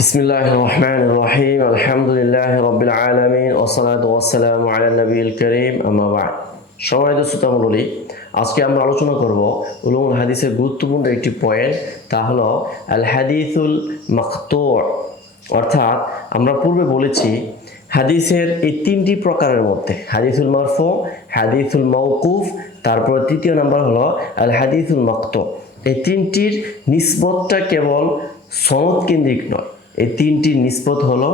বিসমিল্লাহির রহমানির রহিম আলহামদুলিল্লাহি রাব্বিল আলামিন ওয়াসসালাতু ওয়াসসালামু আলা নবিয়িল কারীম আম্মা বা'দ। সম্মানিত শ্রোতামণ্ডলী, আজকে আমরা আলোচনা করব উলুমুল হাদিসের গুরুত্বপূর্ণ একটি পয়েন্ট, তা হলো আল হাদিসুল মাকতু'। অর্থাৎ আমরা পূর্বে বলেছি হাদিসের এই তিনটি প্রকারের মধ্যে হাদিসুল মারফু, হাদিসুল মাওকুফ, তারপর তৃতীয় নাম্বার হলো আল হাদিসুল মাকতু'। এই তিনটির নিসবতটা কেবল সনদ কেন্দ্রিক নয়, এই তিনটির নিসবত হলো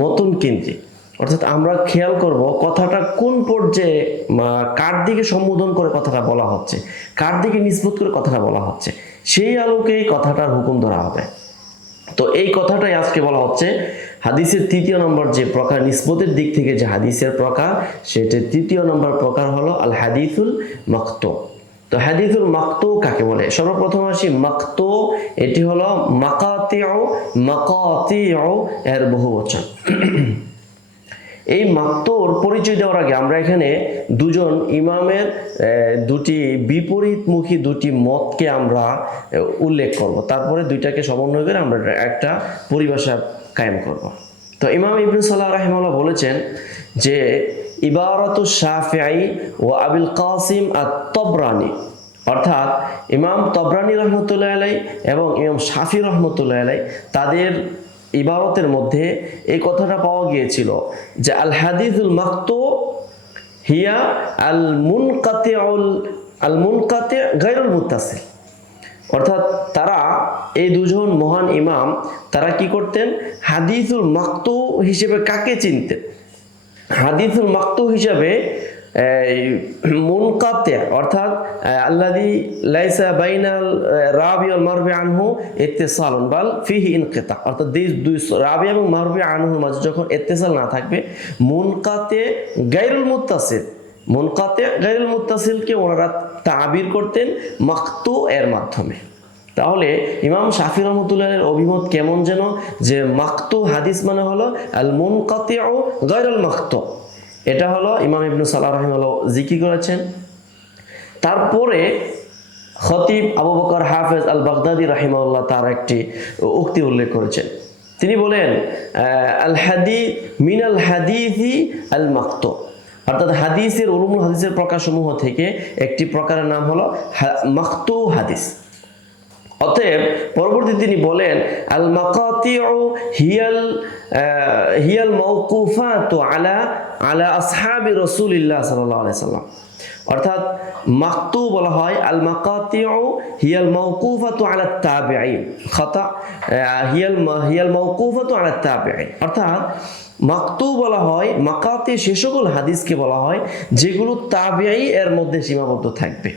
মতন কেন্দ্রিক। অর্থাৎ আমরা খেয়াল করব কথাটা কোন পর্যায়ে কার দিকে সম্বোধন করে কথাটা বলা হচ্ছে, কার দিকে নিসবত করে কথাটা বলা হচ্ছে, সেই আলোকেই কথাটার হুকুম ধরা হবে। তো এই কথাটাই আজকে বলা হচ্ছে হাদিসের তৃতীয় নম্বর যে প্রকার, নিসবতের দিক থেকে যে হাদিসের প্রকার, সেটার তৃতীয় নম্বর প্রকার হলো আল হাদিসুল মাকতু'। তো হাদিসুল মাকতু' কাকে বলে? সর্বপ্রথম আসি মাকতু', এটি হলো মাকাতিউ এর বহুবচন। এই মাকতু'র পরিচয় দেওয়ার আগে আমরা এখানে দুজন ইমামের দুটি বিপরীতমুখী দুটি মতকে আমরা উল্লেখ করব, তারপরে দুইটাকে সমন্বয় করে আমরা একটা পরিভাষা কায়েম করব। তো ইমাম ইবনে সালাহ রাহিমাহুল্লাহ বলেছেন যে ইবারাতু শাফিঈ ও আবুল কাসিম আত-তাবরানী, অর্থাৎ ইমাম তাবরানী রহমতুল্লাহ আলাইহি এবং ইমাম শাফি রহমতুল্লাহ আলাইহি তাদের ইবারতের মধ্যে এই কথাটা পাওয়া গিয়েছিল যে আল হাদিসুল মাকতু' হিয়া আল মুনকাতি' গায়রুল মুত্তাসিল। অর্থাৎ তারা এই দুজন মহান ইমাম তারা কি করতেন? হাদিসুল মাকতু' হিসেবে কাকে চিনতেন? হাদিসুল মাকতু' হিসাবে মুনকাতি' অর্থাৎ আল্লাযী লাইসা বাইনাল রাবি ওয়াল মারবি আনহু ইত্তিসালুন বাল ফিহি ইনকিতা', অর্থাৎ দুই রাবি এবং মারবি আনহুর মাঝে যখন ইত্তিসাল না থাকবে, মুনকাতি' গায়রুল মুত্তাসিল, মুনকাতি' গায়রুল মুত্তাসিলকে ওনারা তাবির করতেন মাকতু' এর মাধ্যমে। তাহলে ইমাম শাফি রহমতুল্লাহের অভিমত কেমন যেন, যে মাকতু' হাদিস মানে হলো আল মুনকাতিউ গায়রুল মাকতু'। এটা হলো ইমাম ইবনে সালাহ রাহিমাহুল্লাহ জিকির করেছেন। তারপরে খতিব আবু বকর হাফেজ আল বাগদাদি রাহিমাহুল্লাহ তার একটি উক্তি উল্লেখ করেছেন। তিনি বলেন আল হাদিস মিনাল হাদিসি আল মাকতু', অর্থাৎ হাদিসের উলুমুল হাদিসের প্রকারসমূহ থেকে একটি প্রকারের নাম হলো মাকতু' হাদিস। অতএব পরবর্তী তিনি বলেন আল মাকাতিউ হিয়াল মাওকুফাতু আলা আসহাবি রাসূলিল্লাহ সাল্লাল্লাহু আলাইহি সাল্লাম। অর্থাৎ মাকতু' বলা হয় আল মাকাতিউ হিয়াল মাওকুফাতু আলা তাবিঈন, খাতা হিয়াল মাওকুফাতু আলা তাবিঈন। অর্থাৎ মাকতু' বলা হয়, মাকাতি সে সকল হাদিসকে বলা হয় যেগুলো তাবিঈ এর মধ্যে সীমাবদ্ধ থাকবে।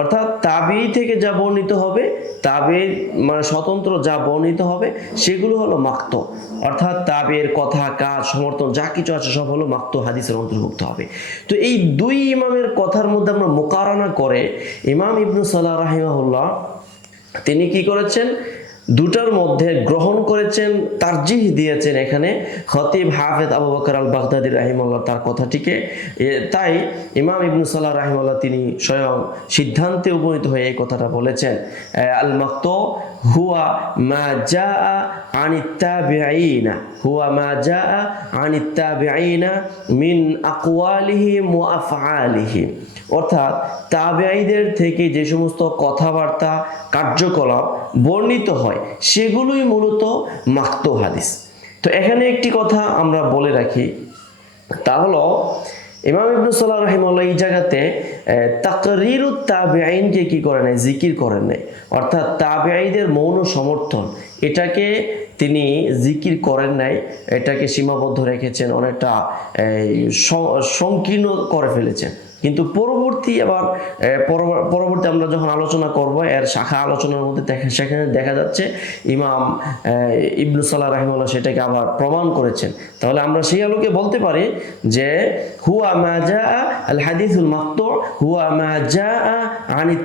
অর্থাৎ তাবিঈ থেকে যা বর্ণিত হবে, তাবিঈর মানে স্বতন্ত্র যা বর্ণিত হবে, সেগুলো হলো মাকতু'। অর্থাৎ তাবিঈর কথা, কাজ, সমর্থন যা কিছু আছে সব হলো মাকতু' হাদিসের অন্তর্ভুক্ত হবে। তো এই দুই ইমামের কথার মধ্যে আমরা মুকারানা করে ইমাম ইবনে সালাহ রাহিমাহুল্লাহ তিনি কি করেছেন? দুটার মধ্যে গ্রহণ করেছেন, তারজিহ দিয়েছেন এখানে খতিব হাফেজ আবু বকর আল বাগদাদি রাহিমাহুল্লাহ তার কথাটিকে। তাই ইমাম ইবনে সালাহ রাহিমাহুল্লাহ তিনি স্বয়ং সিদ্ধান্তে উপনীত হয়ে এই কথাটা বলেছেন আল মাকতু' হুয়া মা জাআ আনিত তাবিঈনা, হুয়া মা জাআ আনিত তাবিঈনা মিন আকওয়ালিহিম ওয়া আফআলিহিম। অর্থাৎ তাবিঈদের থেকে যে সমস্ত কথাবার্তা, কার্যকলাপ বর্ণিত হয় সেগুলোই মূলত মাকতু' হাদিস। তো এখানে একটি কথা আমরা বলে রাখি, তা হলো ইমাম ইবনে সালাহ রাহিমাহুল্লাহ এই জায়গাতে তাকরিরুত তাবিঈনকে কি করেন নাই? জিকির করেন নাই। অর্থাৎ তাবিঈদের মৌন সমর্থন এটাকে তিনি জিকির করেন নাই, এটাকে সীমাবদ্ধ রেখেছেন, অনেকটা সংকীর্ণ করে ফেলেছেন। কিন্তু পরবর্তী আমরা যখন আলোচনা করব এর শাখা আলোচনার মধ্যে সেখানে দেখা যাচ্ছে ইমাম ইবনে সালাহ রাহিমাহুল্লাহ সেটাকে আবার প্রমাণ করেছেন। তাহলে আমরা সেই আলোকে বলতে পারি যে হুয়া মা জাআ আল হাদিসুল মাকতু' হুয়া মা জাআ আনিত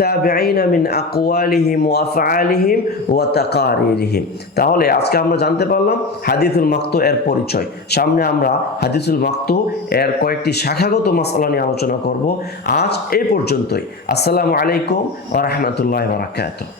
তাবিঈনা মিন আকওয়ালিহিম ওয়া আফআলিহিম ওয়া তাকারিরিহিম। তাহলে আজকে আমরা জানতে পারলাম হাদিসুল মাকতু' এর পরিচয়। সামনে আমরা হাদিসুল মাকতু' এর কয়েকটি শাখাগত মাসআলা নিয়ে আলোচনা করব। আজ এই পর্যন্তই। আসসালামু আলাইকুম ওয়া রাহমাতুল্লাহি ওয়া বারাকাতুহু।